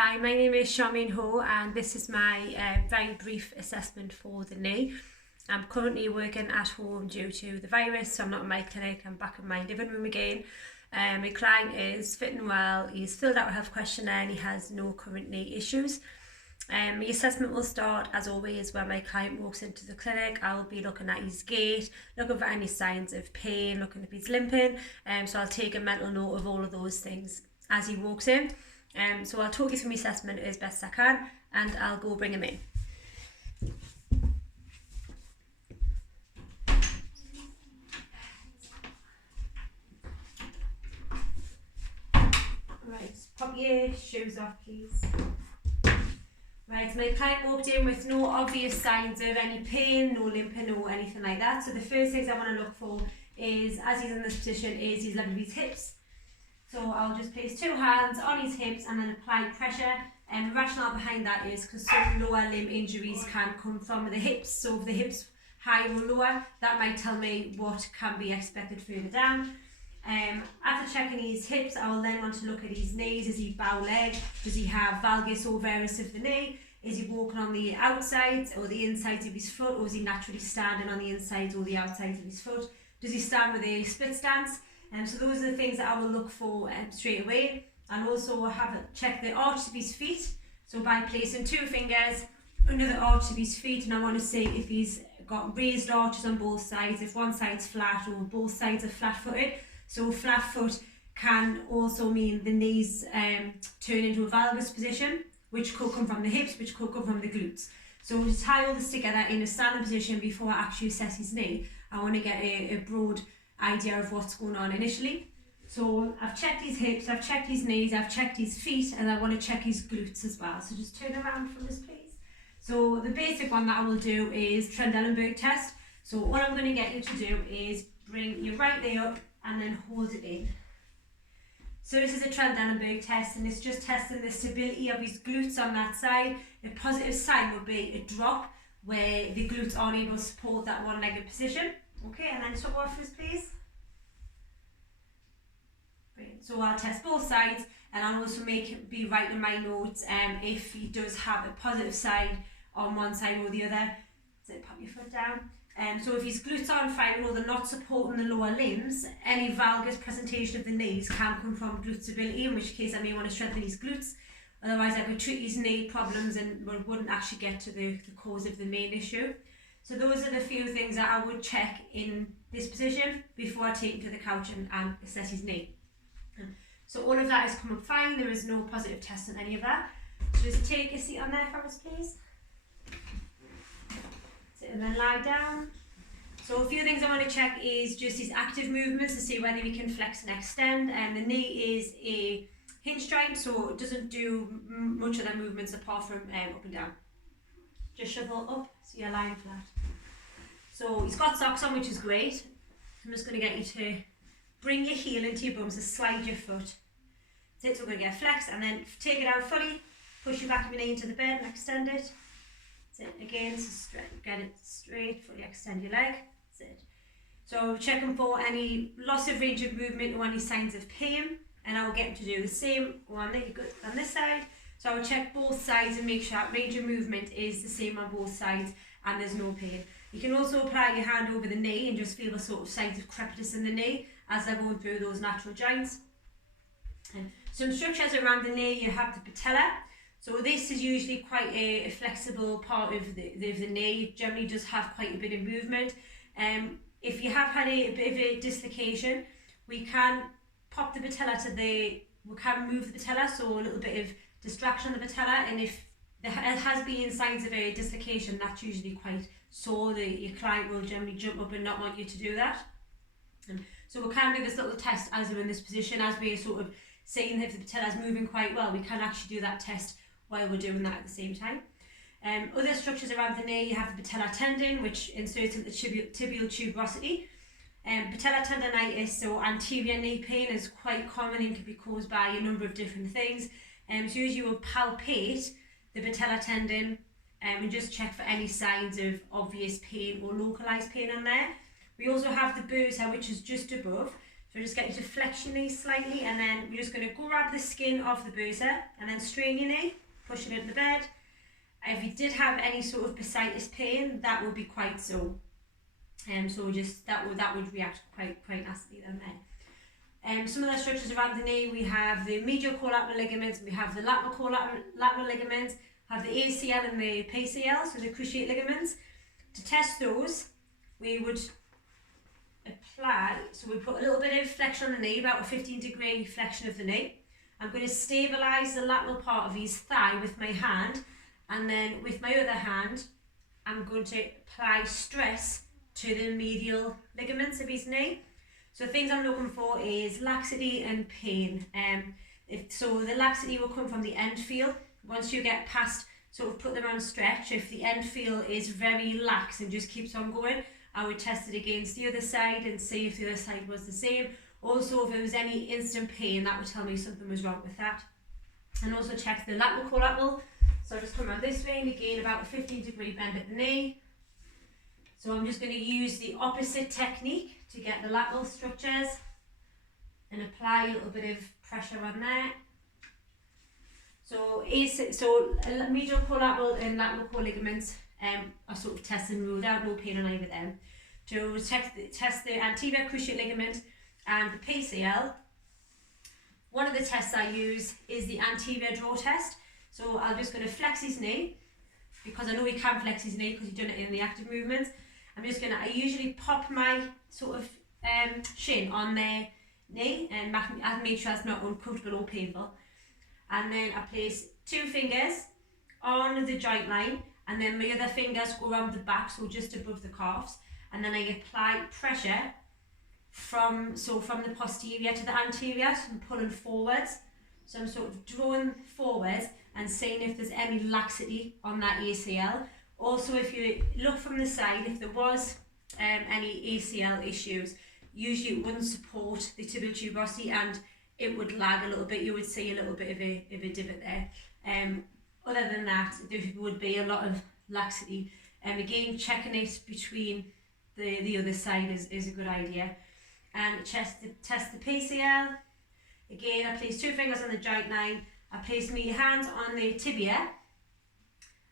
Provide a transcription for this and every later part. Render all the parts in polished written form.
Hi, my name is Charmaine Ho and this is my very brief assessment for the knee. I'm currently working at home due to the virus, so I'm not in my clinic, I'm back in my living room again. My client is fitting well, he's filled out a health questionnaire and he has no current knee issues. My assessment will start as always when my client walks into the clinic. I'll be looking at his gait, looking for any signs of pain, looking if he's limping, so I'll take a mental note of all of those things as he walks in. So I'll talk you through my assessment as best I can and I'll go bring him in. Right, pop your shoes off please. Right, so my client walked in with no obvious signs of any pain, no limping or anything like that. So the first things I want to look for is, as he's in this position, is his level of his hips. So I'll just place two hands on his hips and then apply pressure. And the rationale behind that is because some lower limb injuries can come from the hips. So if the hips higher or lower, that might tell me what can be expected further down. After checking his hips, I will then want to look at his knees. Is he bow leg? Does he have valgus or varus of the knee? Is he walking on the outsides or the insides of his foot, or is he naturally standing on the insides or the outsides of his foot? Does he stand with a split stance? So those are the things that I will look for straight away. And also have check the arch of his feet. So by placing two fingers under the arch of his feet, and I want to see if he's got raised arches on both sides, if one side's flat or both sides are flat-footed. So flat foot can also mean the knees turn into a valgus position, which could come from the hips, which could come from the glutes. So to tie all this together in a standing position before I actually assess his knee, I want to get a broad idea of what's going on initially. So I've checked his hips, I've checked his knees, I've checked his feet, and I want to check his glutes as well. So just turn around from this please. So the basic one that I will do is Trendelenburg test. So all I'm going to get you to do is bring your right knee up and then hold it in. So this is a Trendelenburg test, and it's just testing the stability of his glutes on that side. A positive sign would be a drop where the glutes aren't able to support that one-legged position. Okay, and then stop off this please. Brilliant. So I'll test both sides, and I'll also be writing my notes if he does have a positive side on one side or the other. So pop your foot down. So if his glutes aren't firing or they're not supporting the lower limbs, any valgus presentation of the knees can come from glute stability, in which case I may want to strengthen his glutes. Otherwise I could treat his knee problems and wouldn't actually get to the cause of the main issue. So those are the few things that I would check in this position before I take him to the couch and assess his knee. So all of that has come up fine, there is no positive test on any of that. So just take a seat on there for us please. Sit and then lie down. So a few things I want to check is just his active movements to see whether he can flex and extend. And the knee is a hinge joint, so it doesn't do much of the movements apart from up and down. Just shuffle up so you're lying flat. So he's got socks on, which is great. I'm just going to get you to bring your heel into your bum, so slide your foot. That's it, so we're going to get flex and then take it out fully, push your back of your knee into the bed and extend it. That's it, again, so get it straight, fully extend your leg. That's it. So checking for any loss of range of movement or any signs of pain, and I will get him to do the same. Go on there, good on this side. So I'll check both sides and make sure that range of movement is the same on both sides and there's no pain. You can also apply your hand over the knee and just feel the sort of signs of crepitus in the knee as they're going through those natural joints. And some structures around the knee, you have the patella. So this is usually quite a flexible part of the knee. It generally does have quite a bit of movement. If you have had a bit of a dislocation, we can pop the patella we can move the patella, so a little bit of distraction on the patella, and if there has been signs of a dislocation, that's usually quite sore. Your client will generally jump up and not want you to do that. So we can do this little test as we're in this position, as we're sort of seeing if the patella is moving quite well. We can actually do that test while we're doing that at the same time. Other structures around the knee, you have the patellar tendon, which inserts into the tibial tuberosity. Patellar tendonitis, so anterior knee pain, is quite common and can be caused by a number of different things. So usually you will palpate the patellar tendon and just check for any signs of obvious pain or localized pain on there. We also have the bursa, which is just above. So just get you to flex your knee slightly, and then you're just going to grab the skin of the bursa and then strain your knee, pushing it into the bed. If you did have any sort of bursitis pain, that would be quite sore. So just that would react quite nasty then there. Some of the structures around the knee, we have the medial collateral ligaments, we have the lateral ligaments, have the ACL and the PCL, so the cruciate ligaments. To test those, we would apply, so we put a little bit of flexion on the knee, about a 15-degree flexion of the knee. I'm going to stabilise the lateral part of his thigh with my hand, and then with my other hand, I'm going to apply stress to the medial ligaments of his knee. So things I'm looking for is laxity and pain. So the laxity will come from the end feel. Once you get past, sort of put them on stretch, if the end feel is very lax and just keeps on going, I would test it against the other side and see if the other side was the same. Also, if there was any instant pain, that would tell me something was wrong with that. And also check the lateral collateral. So I'll just come around this way, and again about a 15-degree bend at the knee. So I'm just going to use the opposite technique to get the lateral structures and apply a little bit of pressure on there. So medial collateral and lateral core ligaments are sort of tested and ruled out, no pain on either of them. To test the anterior cruciate ligament and the PCL, one of the tests I use is the anterior draw test. So I'm just going to flex his knee, because I know he can flex his knee because he's done it in the active movements. I usually pop my sort of shin on their knee and make sure it's not uncomfortable or painful. And then I place 2 fingers on the joint line, and then my other fingers go around the back, so just above the calves. And then I apply pressure from the posterior to the anterior, so I'm pulling forwards. So I'm sort of drawing forwards and seeing if there's any laxity on that ACL. Also, if you look from the side, if there was any ACL issues, usually it wouldn't support the tibial tuberosity and it would lag a little bit. You would see a little bit of a divot there. Other than that, there would be a lot of laxity. Again, checking it between the other side is a good idea. And test the PCL. Again, I place 2 fingers on the joint line. I place my hands on the tibia,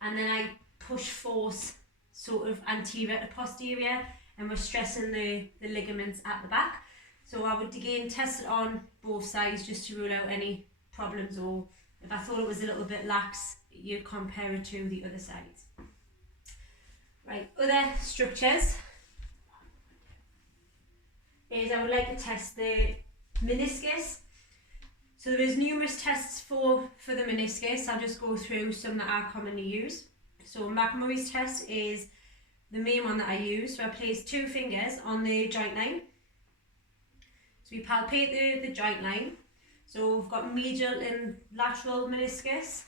and then I push force sort of anterior to posterior, and we're stressing the ligaments at the back. So I would again test it on both sides just to rule out any problems, or if I thought it was a little bit lax, you'd compare it to the other sides. Right, other structures is I would like to test the meniscus. So there is numerous tests for the meniscus. I'll just go through some that I commonly use. So McMurray's test is the main one that I use. So I place 2 fingers on the joint line. So we palpate the joint line. So we've got medial and lateral meniscus.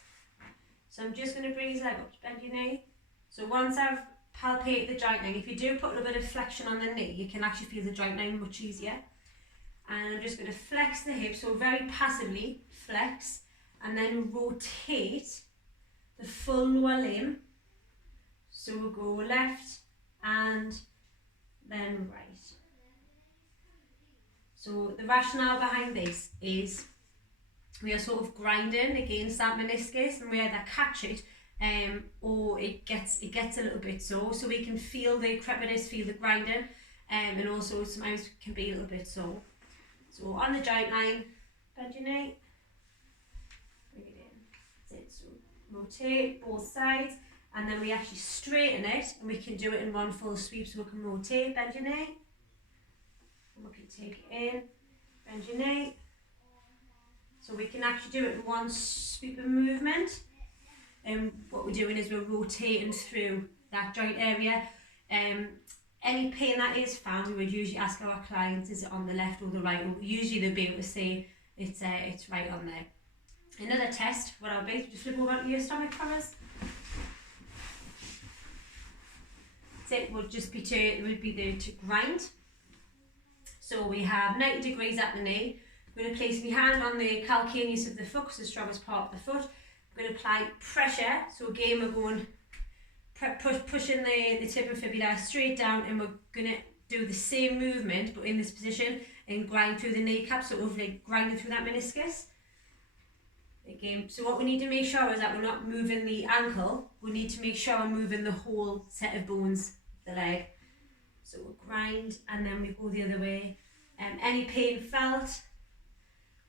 So I'm just going to bring his leg up to bend your knee. So once I've palpated the joint line, if you do put a little bit of flexion on the knee, you can actually feel the joint line much easier. And I'm just going to flex the hip, so very passively flex, and then rotate the full lower limb. So we'll go left and then right. So the rationale behind this is we are sort of grinding against that meniscus, and we either catch it or it gets a little bit sore, so we can feel the crepitus, feel the grinding, and also sometimes it can be a little bit sore. So on the joint line, bend your knee, bring it in. That's it. So rotate both sides, and then we actually straighten it, and we can do it in one full sweep. So we can rotate, bend your knee, and we can take it in, bend your knee. So we can actually do it in one sweep of movement. And what we're doing is we're rotating through that joint area. Any pain that is found, we would usually ask our clients, is it on the left or the right? Or usually they'll be able to say it's right on there. Another test, what I'll be, just flip over onto your stomach for us. So it would just be to grind. So we have 90 degrees at the knee. I'm going to place my hand on the calcaneus of the foot, because the strongest part of the foot. I'm going to apply pressure. So again, we're going pushing the tibia fibula straight down, and we're going to do the same movement but in this position, and grind through the kneecap, sort of like grinding through that meniscus. Again, so what we need to make sure is that we're not moving the ankle, we need to make sure we're moving the whole set of bones of the leg. So we'll grind and then we go the other way. Any pain felt,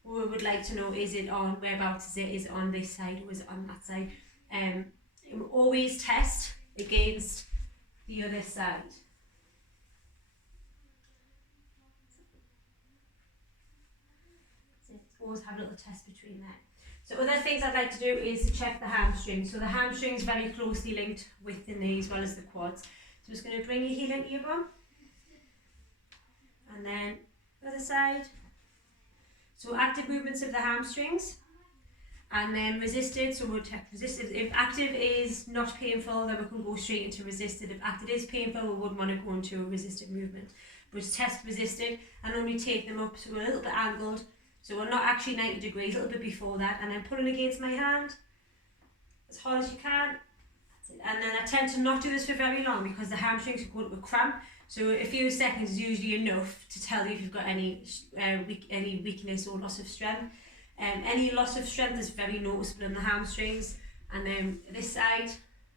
we would like to know, is it on, whereabouts is it on this side or is it on that side? We'll always test against the other side. So always have a little test between there. So other things I'd like to do is to check the hamstring. So the hamstring is very closely linked with the knee as well as the quads. So I'm just going to bring your heel into your bum. And then other side. So active movements of the hamstrings. And then resisted, so we'll check resisted. If active is not painful, then we can go straight into resisted. If active is painful, we wouldn't want to go into a resisted movement. But test resisted and only take them up so we're a little bit angled. So we're not actually 90 degrees, a little bit before that, and then pulling against my hand as hard as you can. That's it. And then I tend to not do this for very long because the hamstrings go into a cramp. So a few seconds is usually enough to tell you if you've got any weakness or loss of strength. Any loss of strength is very noticeable in the hamstrings. And then this side,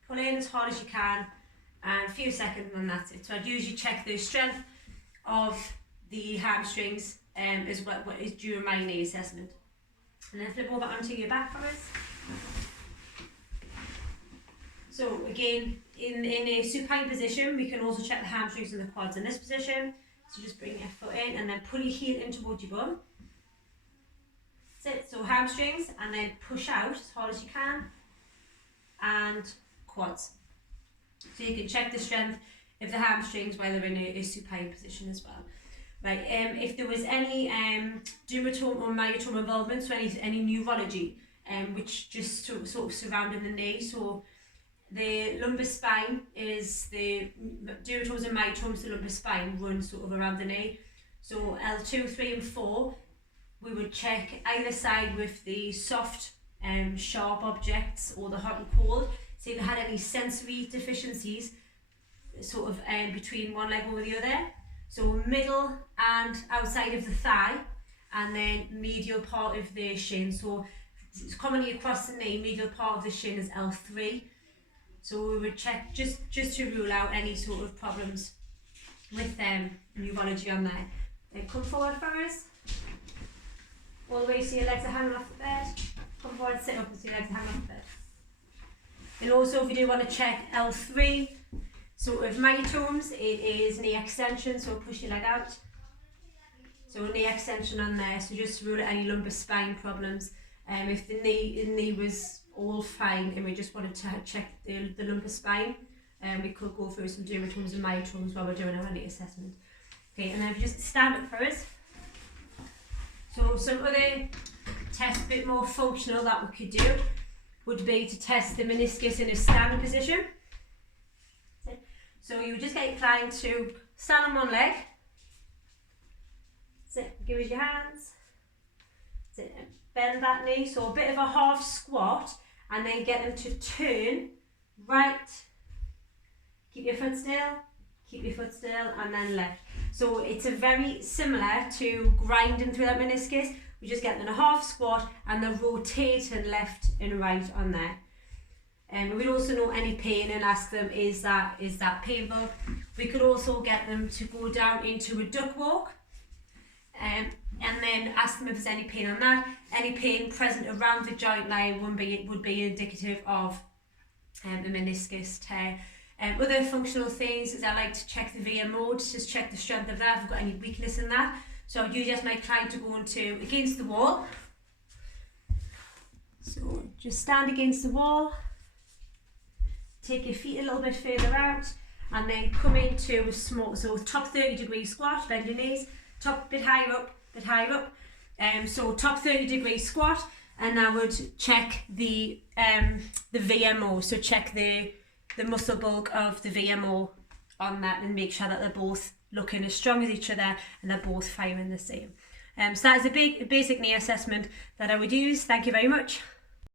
pull in as hard as you can, and a few seconds, and that's it. So I'd usually check the strength of the hamstrings as what is during my knee assessment. And then flip over onto your back for us. So again, in a supine position, we can also check the hamstrings and the quads in this position. So just bring your foot in and then pull your heel in towards your bum. That's it. So hamstrings, and then push out as hard as you can, and quads. So you can check the strength of the hamstrings while they're in a supine position as well. Right, if there was any dermatome or myotome involvement, so any neurology, which just sort of surrounding the knee, so the lumbar spine is the dermatomes and myotomes, the lumbar spine run sort of around the knee. So L2, 3 and 4, we would check either side with the soft, sharp objects or the hot and cold, see if they had any sensory deficiencies, sort of between one leg or the other. So middle and outside of the thigh, and then medial part of the shin. So it's commonly across the knee, medial part of the shin is L3. So we would check just to rule out any sort of problems with neurology on there. Then come forward for us. All the way so your legs are hanging off the bed. Come forward, sit up and so your legs are hanging off the bed. And also if you do want to check L3, sort of myotomes, it is knee extension, so push your leg out. So knee extension on there, so just to rule out any lumbar spine problems. If the knee was all fine and we just wanted to check the lumbar spine, we could go through some dermatomes and myotomes while we're doing our knee assessment. Okay, and then if you just stand up for us. So some other tests, a bit more functional, that we could do would be to test the meniscus in a standing position. So you would just get inclined to stand on one leg. Sit, give us your hands. Sit, bend that knee, so a bit of a half squat, and then get them to turn right. Keep your foot still, and then left. So it's a very similar to grinding through that meniscus. We just get them in a half squat and then rotating left and right on there. And we'd also know any pain and ask them, is that painful? We could also get them to go down into a duck walk, and then ask them if there's any pain on that. Any pain present around the joint line would be indicative of a meniscus tear. Other functional things is I like to check the VM mode, just check the strength of that, if I've got any weakness in that. So I would usually ask my client to go against the wall. So just stand against the wall, take your feet a little bit further out, and then come into a small, so top 30-degree squat, bend your knees, top bit higher up. So top 30-degree squat, and I would check the VMO, so check the muscle bulk of the VMO on that and make sure that they're both looking as strong as each other and they're both firing the same. So that is a basic knee assessment that I would use. Thank you very much.